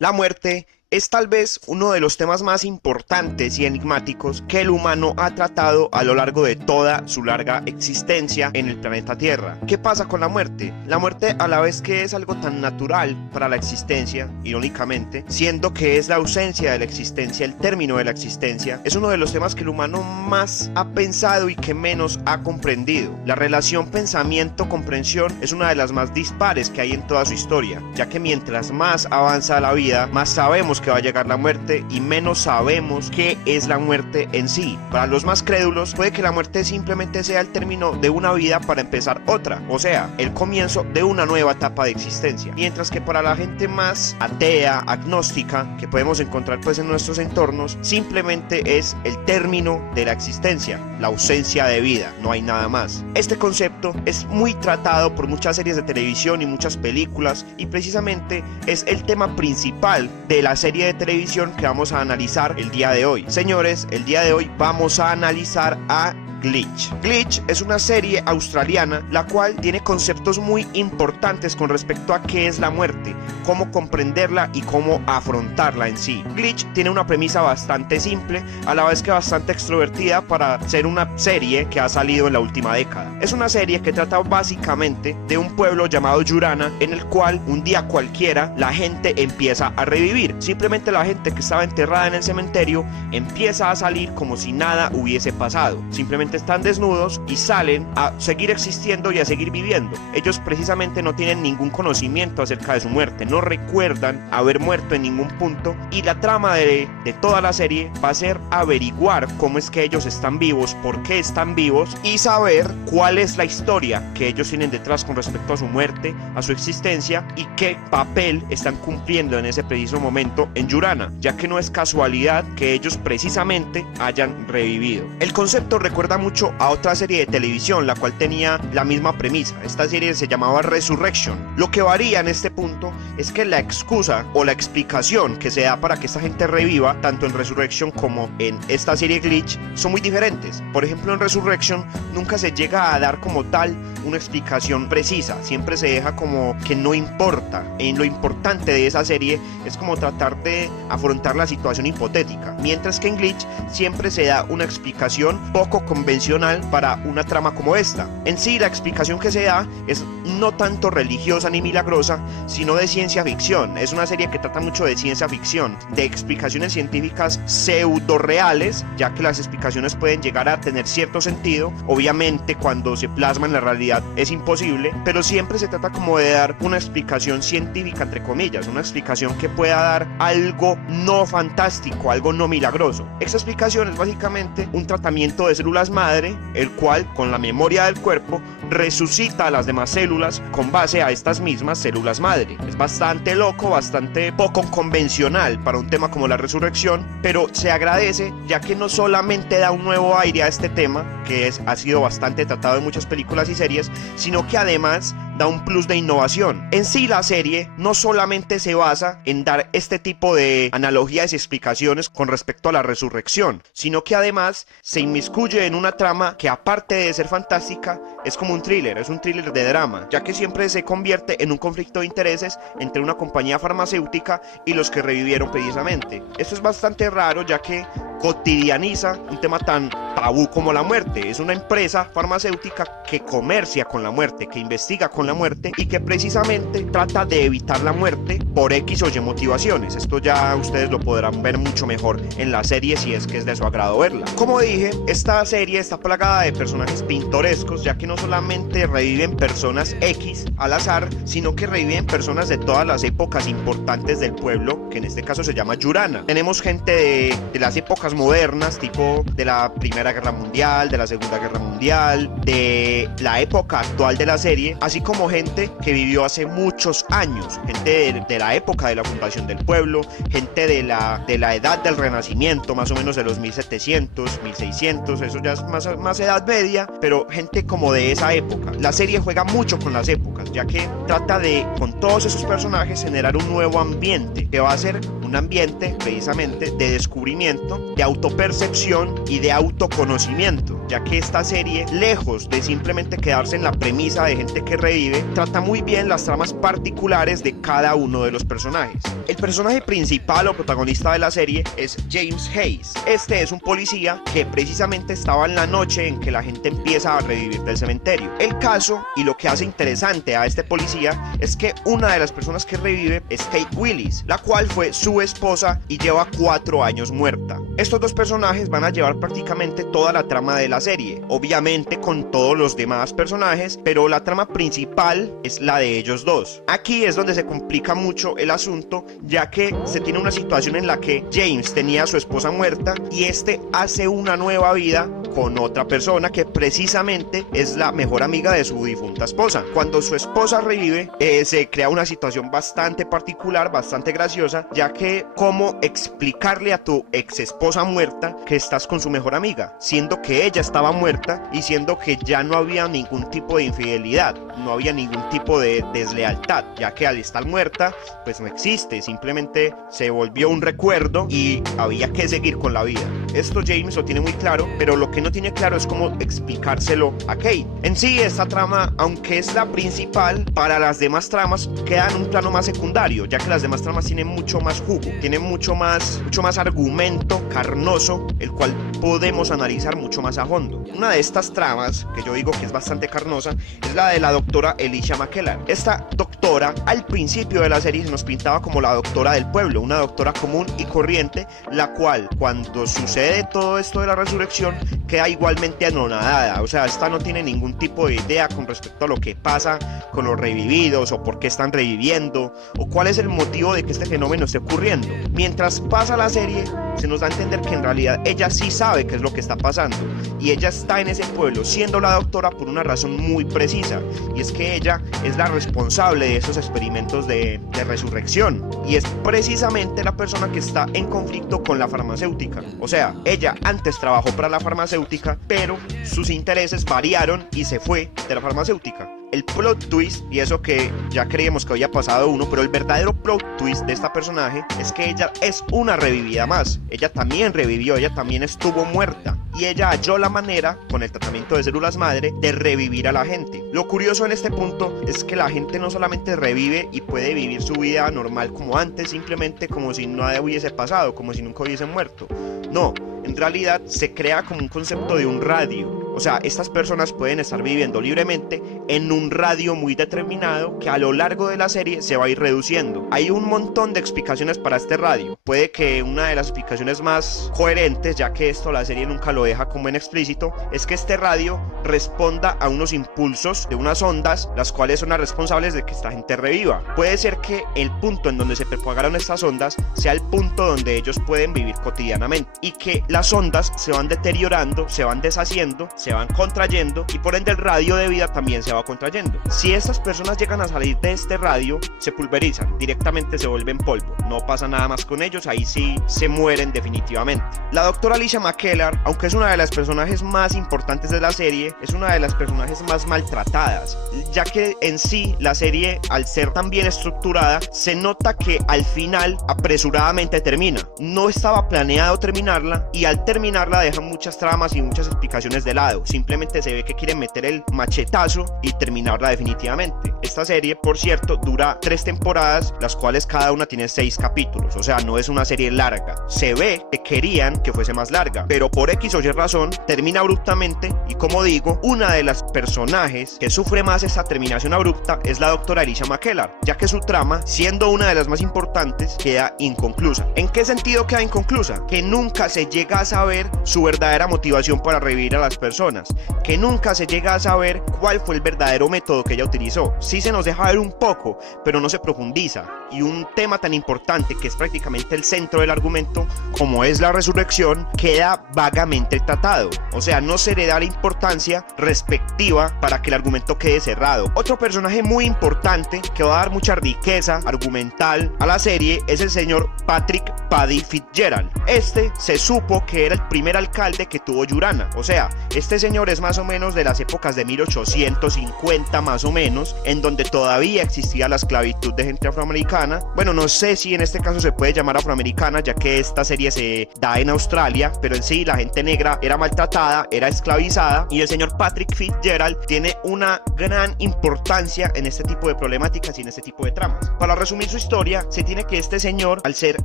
La muerte es tal vez uno de los temas más importantes y enigmáticos que el humano ha tratado a lo largo de toda su larga existencia en el planeta Tierra. ¿Qué pasa con la muerte? La muerte, a la vez que es algo tan natural para la existencia, irónicamente, siendo que es la ausencia de la existencia, el término de la existencia, es uno de los temas que el humano más ha pensado y que menos ha comprendido. La relación pensamiento-comprensión es una de las más dispares que hay en toda su historia, ya que mientras más avanza la vida, más sabemos que va a llegar la muerte y menos sabemos qué es la muerte en sí. Para los más crédulos, puede que la muerte simplemente sea el término de una vida para empezar otra, o sea, el comienzo de una nueva etapa de existencia. Mientras que para la gente más atea, agnóstica, que podemos encontrar pues en nuestros entornos, simplemente es el término de la existencia, la ausencia de vida, no hay nada más. Este concepto es muy tratado por muchas series de televisión y muchas películas, y precisamente es el tema principal de la serie de televisión que vamos a analizar el día de hoy. Señores, el día de hoy vamos a analizar a Glitch. Glitch es una serie australiana la cual tiene conceptos muy importantes con respecto a qué es la muerte, cómo comprenderla y cómo afrontarla en sí. Glitch tiene una premisa bastante simple, a la vez que bastante extrovertida para ser una serie que ha salido en la última década. Es una serie que trata básicamente de un pueblo llamado Yurana, en el cual un día cualquiera la gente empieza a revivir. Simplemente la gente que estaba enterrada en el cementerio empieza a salir como si nada hubiese pasado. Simplemente están desnudos y salen a seguir existiendo y a seguir viviendo. Ellos precisamente no tienen ningún conocimiento acerca de su muerte, no recuerdan haber muerto en ningún punto, y la trama de toda la serie va a ser averiguar cómo es que ellos están vivos, por qué están vivos y saber cuál es la historia que ellos tienen detrás con respecto a su muerte, a su existencia y qué papel están cumpliendo en ese preciso momento en Yurana, ya que no es casualidad que ellos precisamente hayan revivido. El concepto recuerda mucho a otra serie de televisión, la cual tenía la misma premisa. Esta serie se llamaba Resurrection. Lo que varía en este punto es que la excusa o la explicación que se da para que esta gente reviva, tanto en Resurrection como en esta serie Glitch, son muy diferentes. Por ejemplo, en Resurrection nunca se llega a dar como tal una explicación precisa, siempre se deja como que no importa. En lo importante de esa serie es como tratar de afrontar la situación hipotética, mientras que en Glitch siempre se da una explicación poco convencional para una trama como esta. En sí, la explicación que se da es no tanto religiosa ni milagrosa, sino de ciencia ficción. Es una serie que trata mucho de ciencia ficción, de explicaciones científicas pseudo reales, ya que las explicaciones pueden llegar a tener cierto sentido. Obviamente, cuando se plasma en la realidad es imposible, pero siempre se trata como de dar una explicación científica, entre comillas, una explicación que pueda dar algo no fantástico, algo no milagroso. Esta explicación es básicamente un tratamiento de células madre, el cual, con la memoria del cuerpo, resucita a las demás células con base a estas mismas células madre. Es bastante loco, bastante poco convencional para un tema como la resurrección, pero se agradece, ya que no solamente da un nuevo aire a este tema, que ha sido bastante tratado en muchas películas y series, sino que además da un plus de innovación. En sí, la serie no solamente se basa en dar este tipo de analogías y explicaciones con respecto a la resurrección, sino que además se inmiscuye en una trama que, aparte de ser fantástica, es como un thriller, es un thriller de drama, ya que siempre se convierte en un conflicto de intereses entre una compañía farmacéutica y los que revivieron precisamente. Esto es bastante raro, ya que cotidianiza un tema tan tabú como la muerte. Es una empresa farmacéutica que comercia con la muerte, que investiga con la muerte y que precisamente trata de evitar la muerte por X o Y motivaciones. Esto ya ustedes lo podrán ver mucho mejor en la serie, si es que es de su agrado verla. Como dije, esta serie está plagada de personajes pintorescos, ya que no solamente reviven personas X al azar, sino que reviven personas de todas las épocas importantes del pueblo, que en este caso se llama Yurana. Tenemos gente de las épocas modernas, tipo de la Primera Guerra Mundial, de la Segunda Guerra Mundial, de la época actual de la serie, así como gente que vivió hace muchos años, gente de la época de la fundación del pueblo, gente de la edad del Renacimiento, más o menos de los 1700, 1600, eso ya es más edad media, pero gente como de esa época. La serie juega mucho con las épocas, ya que trata de, con todos esos personajes, generar un nuevo ambiente que va a ser un ambiente precisamente de descubrimiento, de autopercepción y de autoconocimiento, ya que esta serie, lejos de simplemente quedarse en la premisa de gente que revive, trata muy bien las tramas particulares de cada uno de los personajes. El personaje principal o protagonista de la serie es James Hayes. Este es un policía que precisamente estaba en la noche en que la gente empieza a revivir del cementerio. El caso y lo que hace interesante a este policía es que una de las personas que revive es Kate Willis, la cual fue su esposa y lleva 4 años muerta. Estos dos personajes van a llevar prácticamente toda la trama de la serie, obviamente con todos los demás personajes, pero la trama principal es la de ellos dos. Aquí es donde se complica mucho el asunto, ya que se tiene una situación en la que James tenía a su esposa muerta y este hace una nueva vida con otra persona que precisamente es la mejor amiga de su difunta esposa. Cuando su esposa revive, se crea una situación bastante particular, bastante graciosa, ya que cómo explicarle a tu ex esposa muerta que estás con su mejor amiga, siendo que ella estaba muerta y siendo que ya no había ningún tipo de infidelidad, no había ningún tipo de deslealtad, ya que al estar muerta pues no existe, simplemente se volvió un recuerdo y había que seguir con la vida. Esto James lo tiene muy claro, pero lo que no tiene claro es cómo explicárselo a Kate. En sí, esta trama, aunque es la principal, para las demás tramas queda en un plano más secundario, ya que las demás tramas tienen mucho más jugo, tienen mucho más argumento carnoso, el cual podemos analizar mucho más a fondo. Una de estas tramas, que yo digo que es bastante carnosa, es la de la doctora Alicia McKellar. Esta doctora, al principio de la serie, se nos pintaba como la doctora del pueblo, una doctora común y corriente, la cual, cuando sucede todo esto de la resurrección, queda igualmente anonadada. O sea, esta no tiene ningún tipo de idea con respecto a lo que pasa con los revividos, o por qué están reviviendo, o cuál es el motivo de que este fenómeno esté ocurriendo. Mientras pasa la serie, se nos da a entender que en realidad ella sí sabe qué es lo que está pasando, y ella está en ese pueblo siendo la doctora por una razón muy precisa, y es que ella es la responsable de esos experimentos de resurrección, y es precisamente la persona que está en conflicto con la farmacéutica. O sea, ella antes trabajó para la farmacéutica, pero sus intereses variaron y se fue de la farmacéutica. El plot twist, y eso que ya creíamos que había pasado uno, pero el verdadero plot twist de esta personaje es que ella es una revivida más. Ella también revivió, ella también estuvo muerta, y ella halló la manera, con el tratamiento de células madre, de revivir a la gente. Lo curioso en este punto es que la gente no solamente revive y puede vivir su vida normal como antes, simplemente como si nada hubiese pasado, como si nunca hubiesen muerto. No, en realidad se crea como un concepto de un radio. O sea, estas personas pueden estar viviendo libremente en un radio muy determinado que a lo largo de la serie se va a ir reduciendo. Hay un montón de explicaciones para este radio. Puede que una de las explicaciones más coherentes, ya que esto la serie nunca lo deja como en explícito, es que este radio responda a unos impulsos de unas ondas, las cuales son las responsables de que esta gente reviva. Puede ser que el punto en donde se propagaron estas ondas sea el punto donde ellos pueden vivir cotidianamente, y que las ondas se van deteriorando, se van deshaciendo, se van contrayendo, y por ende el radio de vida también se va contrayendo. Si estas personas llegan a salir de este radio, se pulverizan, directamente se vuelven polvo, no pasa nada más con ellos, ahí sí se mueren definitivamente. La doctora Alicia McKellar, aunque es una de las personajes más importantes de la serie, es una de las personajes más maltratadas, ya que en sí la serie, al ser tan bien estructurada, se nota que al final apresuradamente termina. No estaba planeado terminarla, y al terminarla dejan muchas tramas y muchas explicaciones de lado. Simplemente se ve que quieren meter el machetazo y terminarla definitivamente. Esta serie, por cierto, dura 3 temporadas, las cuales cada una tiene 6 capítulos. O sea, no es una serie larga. Se ve que querían que fuese más larga, pero por X o Y razón termina abruptamente, y como digo, una de las personajes que sufre más esta terminación abrupta es la doctora Alicia McKellar, ya que su trama, siendo una de las más importantes, queda inconclusa. ¿En qué sentido queda inconclusa? Que nunca se llega a saber su verdadera motivación para revivir a las personas, que nunca se llega a saber cuál fue el verdadero método que ella utilizó. Sí se nos deja ver un poco, pero no se profundiza, y un tema tan importante que es prácticamente el centro del argumento, como es la resurrección, queda vagamente tratado. O sea, no se le da la importancia respectiva para que el argumento quede cerrado. Otro personaje muy importante que va a dar mucha riqueza argumental a la serie es el señor Patrick Paddy Fitzgerald. Este se supo que era el primer alcalde que tuvo Yurana. O sea, este señor es más o menos de las épocas de 1850 más o menos, en donde todavía existía la esclavitud de gente afroamericana, afroamericana. Bueno, no sé si en este caso se puede llamar afroamericana, ya que esta serie se da en Australia, pero en sí la gente negra era maltratada, era esclavizada, y el señor Patrick Fitzgerald tiene una gran importancia en este tipo de problemáticas y en este tipo de tramas. Para resumir su historia, se tiene que este señor, al ser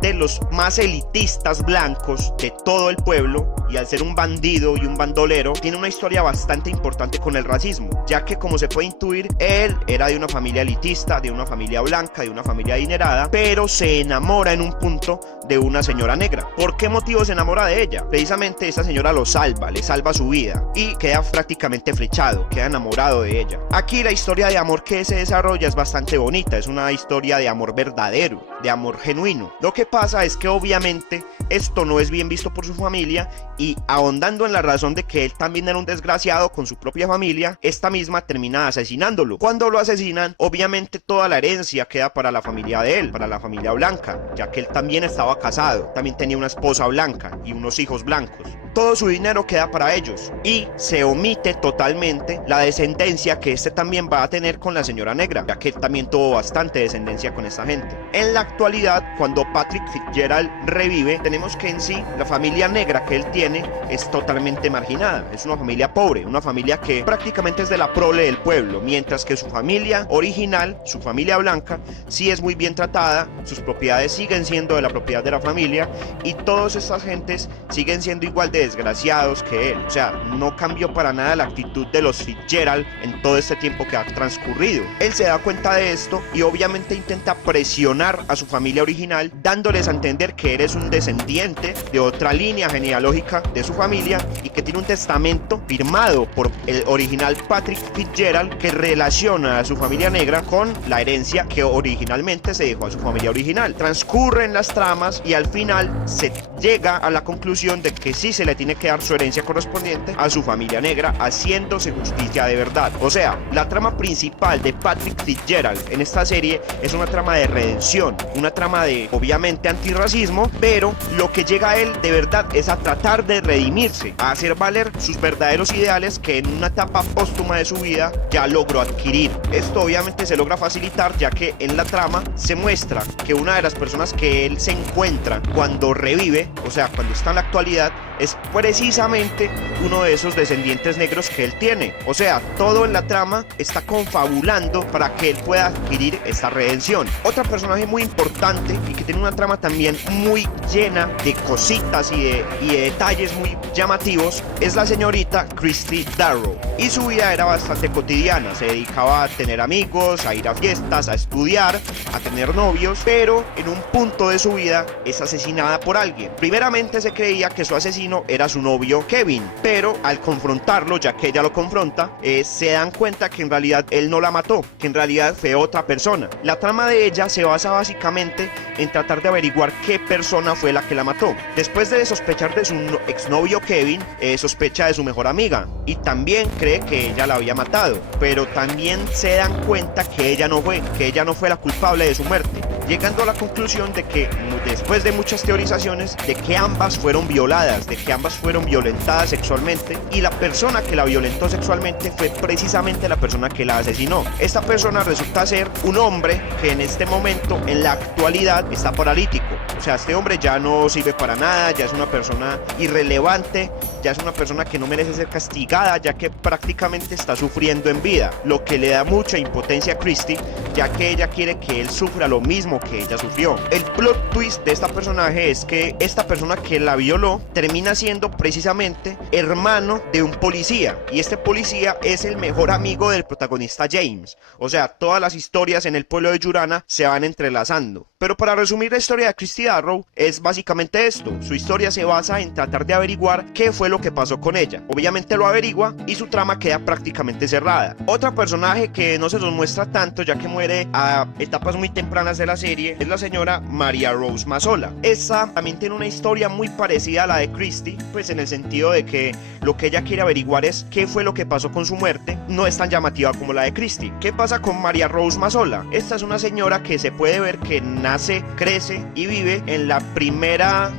de los más elitistas blancos de todo el pueblo y al ser un bandido y un bandolero, tiene una historia bastante importante con el racismo, ya que, como se puede intuir, él era de una familia elitista, de una familia blanca, de una familia adinerada, pero se enamora en un punto de una señora negra. ¿Por qué motivo se enamora de ella? Precisamente esta señora lo salva, le salva su vida y queda prácticamente flechado, queda enamorado de ella. Aquí la historia de amor que se desarrolla es bastante bonita, es una historia de amor verdadero, de amor genuino. Lo que pasa es que obviamente esto no es bien visto por su familia, y ahondando en la razón de que él también era un desgraciado con su propia familia, esta misma termina asesinándolo. Cuando lo asesinan, obviamente toda la herencia queda para la familia de él, para la familia blanca, ya que él también estaba casado, también tenía una esposa blanca y unos hijos blancos. Todo su dinero queda para ellos y se omite totalmente la descendencia que este también va a tener con la señora negra, ya que él también tuvo bastante descendencia con esta gente. En la actualidad, cuando Patrick Fitzgerald revive, tenemos que en sí la familia negra que él tiene es totalmente marginada, es una familia pobre, una familia que prácticamente es de la prole del pueblo, mientras que su familia original, su familia blanca, sí es muy bien tratada, sus propiedades siguen siendo de la propiedad de la familia y todas estas gentes siguen siendo igual de desgraciados que él. O sea, no cambió para nada la actitud de los Fitzgerald en todo este tiempo que ha transcurrido. Él se da cuenta de esto y obviamente intenta presionar a su familia original, dándoles a entender que él es un descendiente de otra línea genealógica de su familia y que tiene un testamento firmado por el original Patrick Fitzgerald que relaciona a su familia negra con la herencia que originalmente se dejó a su familia original. Transcurren las tramas y al final se llega a la conclusión de que sí se le tiene que dar su herencia correspondiente a su familia negra, haciéndose justicia de verdad. O sea, la trama principal de Patrick Fitzgerald en esta serie es una trama de redención, una trama de, obviamente, antirracismo, pero lo que llega a él de verdad es a tratar de redimirse, a hacer valer sus verdaderos ideales que en una etapa póstuma de su vida ya logró adquirir. Esto obviamente se logra facilitar ya que en la trama se muestra que una de las personas que él se encuentra cuando revive, o sea, cuando está en la actualidad, es precisamente uno de esos descendientes negros que él tiene. O sea, todo en la trama está confabulando para que él pueda adquirir esta redención. Otro personaje muy importante y que tiene una trama también muy llena de cositas y de detalles muy llamativos es la señorita Christy Darrow. Y su vida era bastante cotidiana, se dedicaba a tener amigos, a ir a fiestas, a estudiar, a tener novios, pero en un punto de su vida es asesinada por alguien. Primeramente se creía que su asesino era su novio Kevin, pero al confrontarlo, ya que ella lo confronta, se dan cuenta que en realidad él no la mató, que en realidad fue otra persona. La trama de ella se basa básicamente en tratar de averiguar qué persona fue la que la mató. Después de sospechar de su exnovio Kevin, sospecha de su mejor amiga y también cree que ella la había matado, pero también se dan cuenta que ella no fue la culpable de su muerte, llegando a la conclusión de que después de muchas teorizaciones, de que ambas fueron violadas, de que ambas fueron violentadas sexualmente, y la persona que la violentó sexualmente fue precisamente la persona que la asesinó. Esta persona resulta ser un hombre que en este momento, en la actualidad, está paralítico. O sea, este hombre ya no sirve para nada, ya es una persona irrelevante, ya es una persona que no merece ser castigada, ya que prácticamente está sufriendo en vida, lo que le da mucha impotencia a Christy, ya que ella quiere que él sufra lo mismo que ella sufrió. El plot twist de esta personaje es que esta persona que la violó termina siendo precisamente hermano de un policía, y este policía es el mejor amigo del protagonista James. O sea, todas las historias en el pueblo de Yurana se van entrelazando. Pero para resumir la historia de Christy Darrow, es básicamente esto. Su historia se basa en tratar de averiguar qué fue lo que pasó con ella. Obviamente lo averigua y su trama queda prácticamente cerrada. Otra personaje que no se nos muestra tanto, ya que muere a etapas muy tempranas de la serie, es la señora Maria Rose Mazzola. Esta también tiene una historia muy parecida a la de Christy, pues en el sentido de que lo que ella quiere averiguar es qué fue lo que pasó con su muerte. No es tan llamativa como la de Christy. ¿Qué pasa con Maria Rose Mazzola? Esta es una señora que se puede ver que nace, crece y vive en la primera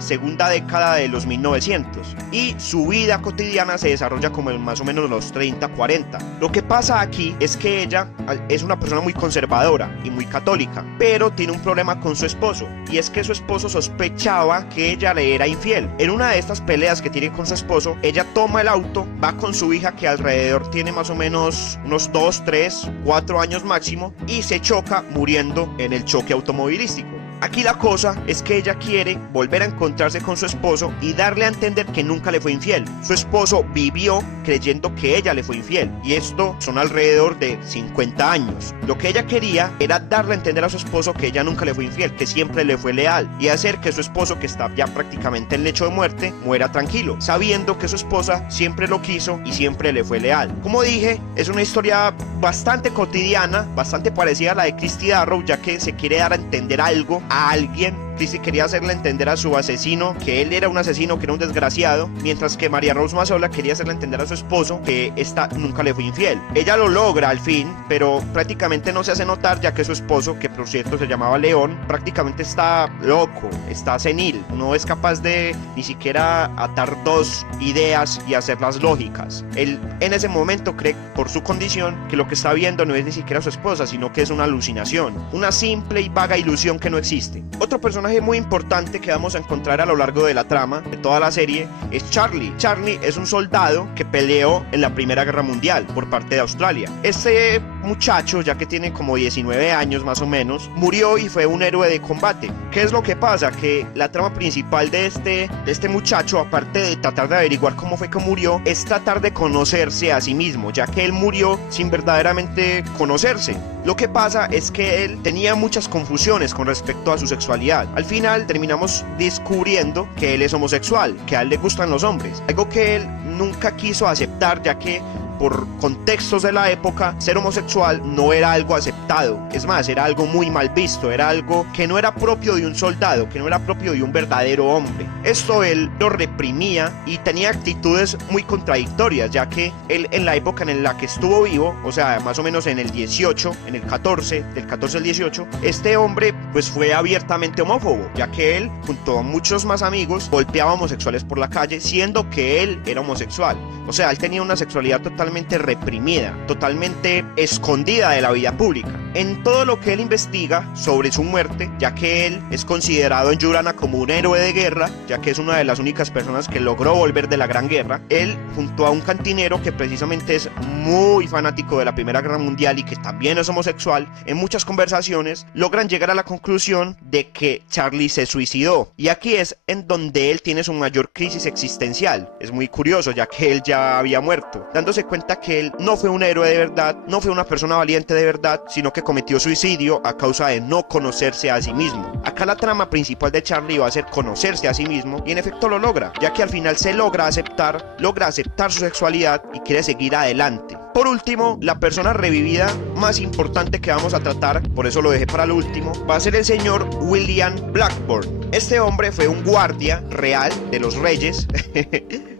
segunda década de los 1900, y su vida cotidiana se desarrolla como en más o menos los 30, 40. Lo que pasa aquí es que ella es una persona muy conservadora y muy católica, pero tiene un problema con su esposo, y es que su esposo sospechaba que ella le era infiel. En una de estas peleas que tiene con su esposo, ella toma el auto, va con su hija que alrededor tiene más o menos unos 2, 3, 4 años máximo, y se choca, muriendo en el choque automovilístico. Aquí la cosa es que ella quiere volver a encontrarse con su esposo y darle a entender que nunca le fue infiel. Su esposo vivió creyendo que ella le fue infiel, y esto son alrededor de 50 años. Lo que ella quería era darle a entender a su esposo que ella nunca le fue infiel, que siempre le fue leal, y hacer que su esposo, que está ya prácticamente en lecho de muerte, muera tranquilo, sabiendo que su esposa siempre lo quiso y siempre le fue leal. Como dije, es una historia bastante cotidiana, bastante parecida a la de Christy Darrow, ya que se quiere dar a entender algo a alguien. Christy quería hacerle entender a su asesino que él era un asesino, que era un desgraciado, mientras que María Rose Mazzola quería hacerle entender a su esposo que esta nunca le fue infiel. Ella lo logra al fin, pero prácticamente no se hace notar, ya que su esposo, que por cierto se llamaba León, prácticamente está loco, está senil, no es capaz de ni siquiera atar dos ideas y hacerlas lógicas. Él en ese momento cree, por su condición, que lo que está viendo no es ni siquiera su esposa, sino que es una alucinación, una simple y vaga ilusión que no existe. Otro personaje muy importante que vamos a encontrar a lo largo de la trama de toda la serie es Charlie. Charlie es un soldado que peleó en la Primera Guerra Mundial por parte de Australia. Este muchacho, ya que tiene como 19 años más o menos, murió y fue un héroe de combate. ¿Qué es lo que pasa? Que la trama principal de este muchacho, aparte de tratar de averiguar cómo fue que murió, es tratar de conocerse a sí mismo, ya que él murió sin verdaderamente conocerse. Lo que pasa es que él tenía muchas confusiones con respecto a su sexualidad. Al final terminamos descubriendo que él es homosexual, que a él le gustan los hombres, algo que él nunca quiso aceptar, ya que por contextos de la época, ser homosexual no era algo aceptado. Es más, era algo muy mal visto, era algo que no era propio de un soldado, que no era propio de un verdadero hombre. Esto él lo reprimía y tenía actitudes muy contradictorias, ya que él, en la época en la que estuvo vivo, o sea, más o menos en el 18, en el 14, del 14 al 18, este hombre pues fue abiertamente homófobo, ya que él, junto a muchos más amigos, golpeaba homosexuales por la calle, siendo que él era homosexual. O sea, él tenía una sexualidad totalmente reprimida, totalmente escondida de la vida pública. En todo lo que él investiga sobre su muerte, ya que él es considerado en Yurana como un héroe de guerra, ya que es una de las únicas personas que logró volver de la Gran Guerra, él, junto a un cantinero que precisamente es muy fanático de la Primera Guerra Mundial y que también es homosexual, en muchas conversaciones logran llegar a la conclusión de que Charlie se suicidó. Y aquí es en donde él tiene su mayor crisis existencial. Es muy curioso, ya que él ya había muerto, dándose cuenta que él no fue un héroe de verdad, no fue una persona valiente de verdad, sino que cometió suicidio a causa de no conocerse a sí mismo. Acá la trama principal de Charlie va a ser conocerse a sí mismo, y en efecto lo logra, ya que al final se logra aceptar su sexualidad y quiere seguir adelante. Por último, la persona revivida más importante que vamos a tratar, por eso lo dejé para el último, va a ser el señor William Blackburn. Este hombre fue un guardia real de los reyes,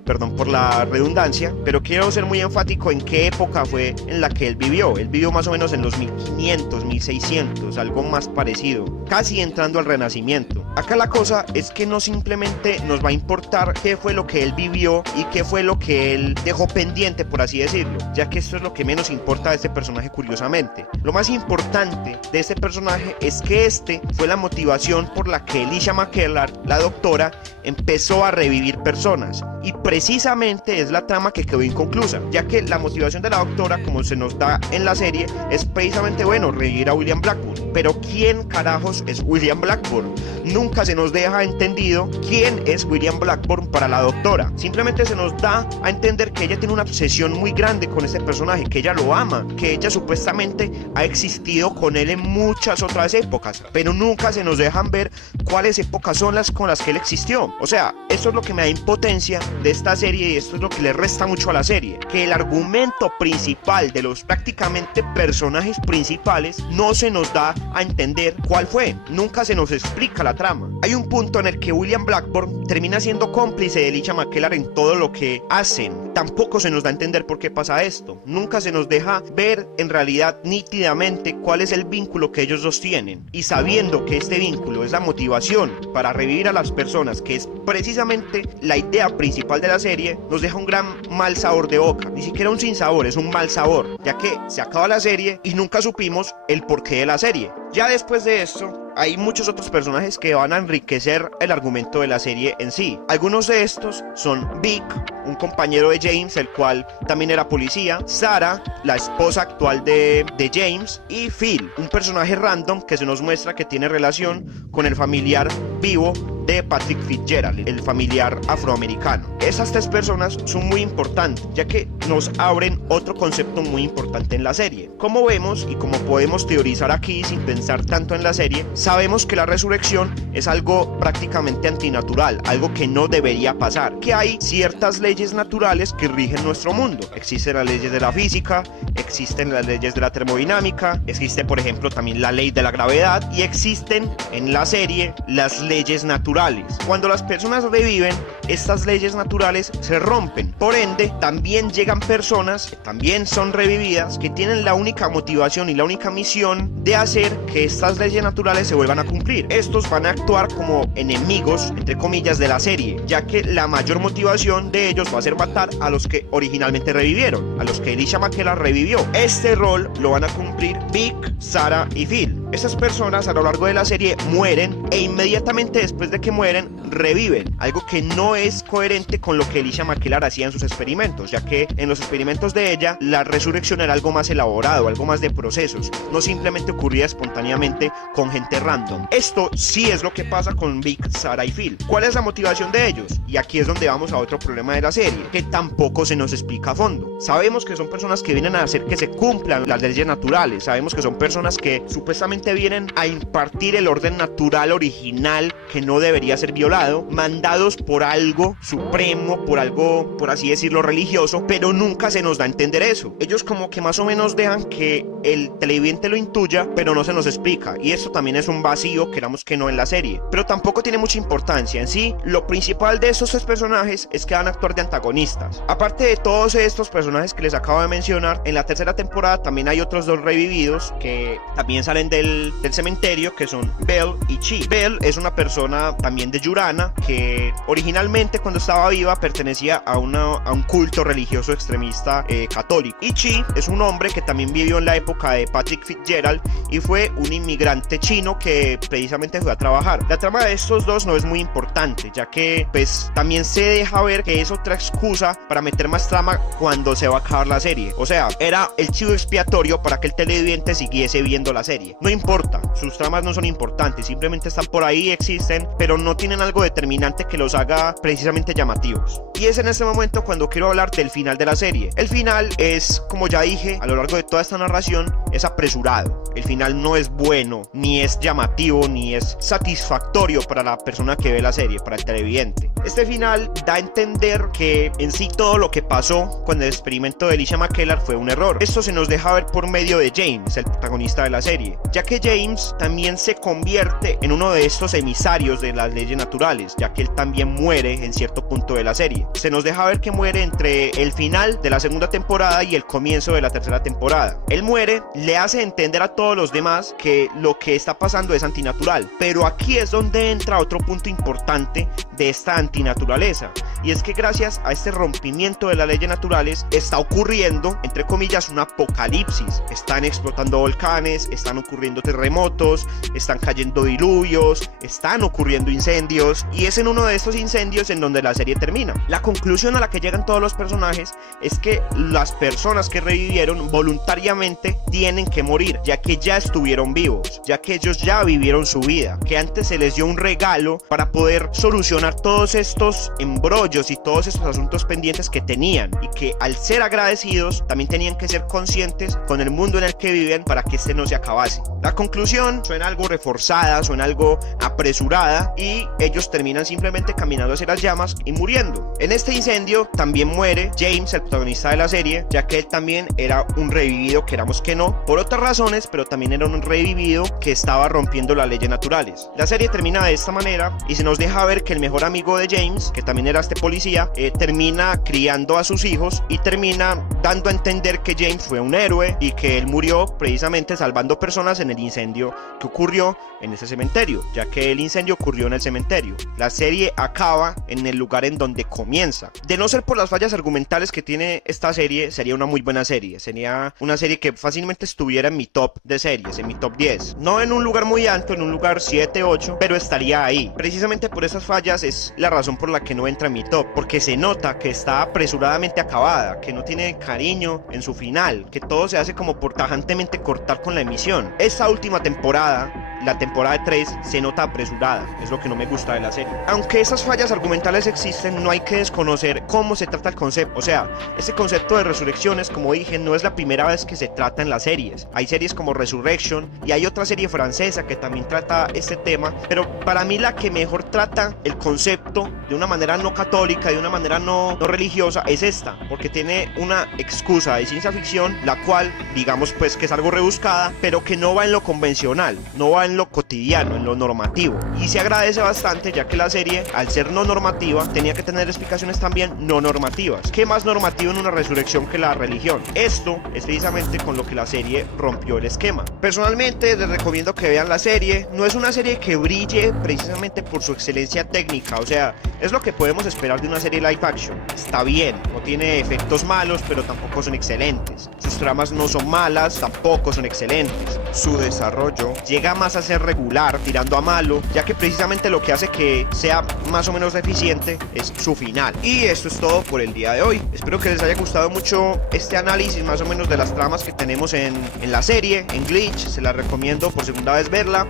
perdón por la redundancia, pero quiero ser muy enfático en qué época fue en la que él vivió. Él vivió más o menos en los 1500, 1600, algo más parecido, casi entrando al Renacimiento. Acá la cosa es que no simplemente nos va a importar qué fue lo que él vivió y qué fue lo que él dejó pendiente, por así decirlo, ya que esto es lo que menos importa de este personaje, curiosamente. Lo más importante de este personaje es que este fue la motivación por la que Alicia McKellar, la doctora, empezó a revivir personas, y precisamente es la trama que quedó inconclusa, ya que la motivación de la doctora, como se nos da en la serie, es precisamente, bueno, revivir a William Blackburn. Pero ¿quién carajos es William Blackburn? Nunca se nos deja entendido quién es William Blackburn para la doctora. Simplemente se nos da a entender que ella tiene una obsesión muy grande con este personaje, que ella lo ama, que ella supuestamente ha existido con él en muchas otras épocas, pero nunca se nos dejan ver cuáles épocas son las con las que él existió. O sea, esto es lo que me da impotencia de esta serie, y esto es lo que le resta mucho a la serie, que el argumento principal de los prácticamente personajes principales no se nos da a entender cuál fue, nunca se nos explica la trama. Hay un punto en el que William Blackburn termina siendo cómplice de Elisha McKellar en todo lo que hacen. Tampoco se nos da a entender por qué pasa esto, nunca se nos deja ver en realidad nítidamente cuál es el vínculo que ellos dos tienen, y sabiendo que este vínculo es la motivación para revivir a las personas, que es precisamente la idea principal de la serie, nos deja un gran mal sabor de boca. Ni siquiera un sinsabor, es un mal sabor, ya que se acaba la serie y nunca supimos el porqué de la serie. Ya después de esto hay muchos otros personajes que van a enriquecer el argumento de la serie en sí. Algunos de estos son Vic, un compañero de James, el cual también era policía, Sarah, la esposa actual de James, y Phil, un personaje random que se nos muestra que tiene relación con el familiar vivo de Patrick Fitzgerald, el familiar afroamericano. Esas tres personas son muy importantes, ya que nos abren otro concepto muy importante en la serie. Como vemos y como podemos teorizar aquí sin pensar tanto en la serie, sabemos que la resurrección es algo prácticamente antinatural, algo que no debería pasar, que hay ciertas leyes naturales que rigen nuestro mundo. Existen las leyes de la física, existen las leyes de la termodinámica, existe por ejemplo también la ley de la gravedad, y existen en la serie las leyes naturales. Cuando las personas reviven, estas leyes naturales se rompen. Por ende, también llegan personas que también son revividas, que tienen la única motivación y la única misión de hacer que estas leyes naturales se vuelvan a cumplir. Estos van a actuar como enemigos, entre comillas, de la serie, ya que la mayor motivación de ellos va a ser matar a los que originalmente revivieron, a los que Elisha McKellar revivió. Este rol lo van a cumplir Vic, Sarah y Phil. Estas personas a lo largo de la serie mueren, e inmediatamente después de que mueren reviven, algo que no es coherente con lo que Elisha McKellar hacía en sus experimentos, ya que en los experimentos de ella la resurrección era algo más elaborado, algo más de procesos, no simplemente ocurría espontáneamente con gente random. Esto sí es lo que pasa con Vic, Sarah y Phil. ¿Cuál es la motivación de ellos? Y aquí es donde vamos a otro problema de la serie, que tampoco se nos explica a fondo. Sabemos que son personas que vienen a hacer que se cumplan las leyes naturales, sabemos que son personas que supuestamente vienen a impartir el orden natural original que no debería ser violado, mandados por algo supremo, por algo, por así decirlo, religioso, pero nunca se nos da a entender eso. Ellos como que más o menos dejan que el televidente lo intuya, pero no se nos explica, y esto también es un vacío, queramos que no, en la serie, pero tampoco tiene mucha importancia. En sí, lo principal de estos tres personajes es que van a actuar de antagonistas. Aparte de todos estos personajes que les acabo de mencionar, en la tercera temporada también hay otros dos revividos que también salen del cementerio, que son Belle y Chi. Belle es una persona también de Yurana que originalmente, cuando estaba viva, pertenecía a un culto religioso extremista católico, y Chi es un hombre que también vivió en la época de Patrick Fitzgerald y fue un inmigrante chino que precisamente fue a trabajar. La trama de estos dos no es muy importante, ya que pues también se deja ver que es otra excusa para meter más trama cuando se va a acabar la serie. O sea, era el chivo expiatorio para que el televidente siguiese viendo la serie. No importa, sus tramas no son importantes, simplemente están por ahí, existen, pero no tienen algo determinante que los haga precisamente llamativos. Y es en este momento cuando quiero hablar del final de la serie. El final es, como ya dije, a lo largo de toda esta narración, es apresurado. El final no es bueno, ni es llamativo, ni es satisfactorio para la persona que ve la serie, para el televidente. Este final da a entender que en sí todo lo que pasó con el experimento de Elisha McKellar fue un error. Esto se nos deja ver por medio de James, el protagonista de la serie, ya que James también se convierte en uno de estos emisarios de las leyes naturales, ya que él también muere en cierto punto de la serie. Se nos deja ver que muere entre el final de la segunda temporada y el comienzo de la tercera temporada. Él muere, le hace entender a todos los demás que lo que está pasando es antinatural, pero aquí es donde entra otro punto importante de esta antinaturaleza, y es que gracias a este rompimiento de las leyes naturales está ocurriendo, entre comillas, un apocalipsis. Están explotando volcanes, están ocurriendo terremotos, están cayendo diluvios, están ocurriendo incendios, y es en uno de estos incendios en donde la serie termina. La conclusión a la que llegan todos los personajes es que las personas que revivieron voluntariamente tienen que morir, ya que ya estuvieron vivos, ya que ellos ya vivieron su vida, que antes se les dio un regalo para poder solucionar todos estos embrollos y todos estos asuntos pendientes que tenían, y que al ser agradecidos también tenían que ser conscientes con el mundo en el que viven para que este no se acabase. La conclusión suena algo reforzada, suena algo apresurada, y ellos terminan simplemente caminando hacia las llamas y muriendo. En este incendio también muere James, el protagonista de la serie, ya que él también era un revivido, queramos que no, por otras razones, pero también era un revivido que estaba rompiendo las leyes naturales. La serie termina de esta manera y se nos deja ver que el mejor amigo de James, que también era este policía, termina criando a sus hijos y termina dando a entender que James fue un héroe y que él murió precisamente salvando personas en el incendio que ocurrió en ese cementerio, ya que el incendio ocurrió en el cementerio. La serie acaba en el lugar en donde comienza. De no ser por las fallas argumentales que tiene esta serie, sería una muy buena serie. Sería una serie que fácilmente estuviera en mi top de series, en mi top 10. No en un lugar muy alto, en un lugar 7, 8, pero estaría ahí. Precisamente por esas fallas es la razón por la que no entra en mi top, porque se nota que está apresuradamente acabada, que no tiene cariño en su final, que todo se hace como por tajantemente cortar con la emisión. Esta última temporada, la temporada 3, se nota apresurada, es lo que no me gusta de la serie. Aunque esas fallas argumentales existen, no hay que desconocer cómo se trata el concepto. O sea, ese concepto de resurrecciones, como dije, no es la primera vez que se trata en las series. Hay series como Resurrection y hay otra serie francesa que también trata este tema, pero para mí la que mejor trata el concepto de una manera no católica, de una manera no religiosa, es esta, porque tiene una excusa de ciencia ficción, la cual, digamos pues que es algo rebuscada, pero que no va en lo convencional, no va en lo cotidiano, en lo normativo, y se agradece bastante, ya que la serie, al ser no normativa, tenía que tener explicaciones también no normativas. ¿Qué más normativo en una resurrección que la religión? Esto es precisamente con lo que la serie rompió el esquema. Personalmente les recomiendo que vean la serie. No es una serie que brille precisamente por su excelencia técnica, o sea, es lo que podemos esperar de una serie live action. Está bien, no tiene efectos malos, pero tampoco son excelentes. Sus tramas no son malas, tampoco son excelentes. Su desarrollo llega más a ser regular, tirando a malo, ya que precisamente lo que hace que sea más o menos eficiente es su final. Y esto es todo por el día de hoy. Espero que les haya gustado mucho este análisis más o menos de las tramas que tenemos en la serie, en Glitch. Se la recomiendo por segunda vez verla.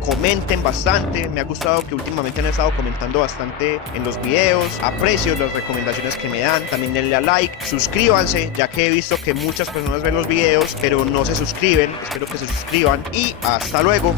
Comenten bastante, me ha gustado que últimamente han estado comentando bastante en los videos. Aprecio las recomendaciones que me dan. También denle a like, suscríbanse, ya que he visto que muchas personas ven los videos pero no se suscriben. Espero que se suscriban y hasta luego.